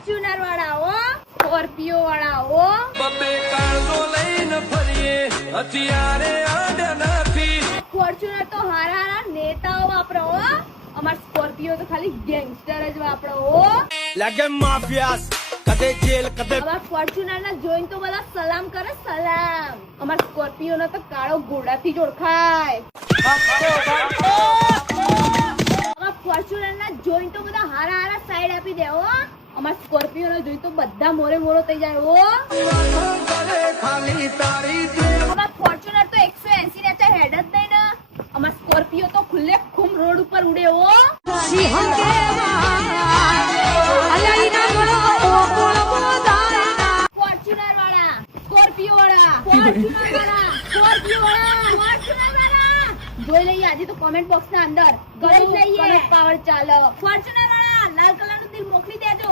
Fortuner વાળા હો, Scorpio વાળા હો. બબે કાળનો લઈને ફરીએ હથિયારે આડે નથી. ફોર્ચ્યુનર તો હારા હારા નેતાઓ વાપરો હો. અમાર સ્કોર્પિયો તો ખાલી ગેંગસ્ટર જ વાપરો હો. લાગે માફિયાસ કદે જેલ કદે. અમાર ફોર્ચ્યુનર ના જોઈને તો બધા સલામ કરે સલામ. અમાર સ્કોર્પિયો નો તો કાળો ઘોડાથી જ ઓળખાય. અમાર ફોર્ચ્યુનર ના જોઈને તો બધા હારા હારા સાઈડ આપી દે હો. અમાર સ્કોર્પિયો નો જોઈ તો બધા મોરે મોરો થઈ જાય હો. અમાર ફોર્ચ્યુનર તો 180 ને હેડ જ નહીં ને. અમાર સ્કોર્પિયો તો ખુલ્લે ખુમ રોડ ઉપર ઉડે હો. ફોર્ચ્યુનર વાળા, સ્કોર્પિયો વાળા, ફોર્ચ્યુનર વાળા, સ્કોર્પિયો વાળા, ફોર્ચ્યુનર વાળા જોઈ લઈએ આજે તો કમેન્ટ બોક્સ ના અંદર ગણી લઈએ. પાવર ચાલે. ફોર્ચ્યુનર વાળા લાલ કલર નું દિલ મોકલી દેજો.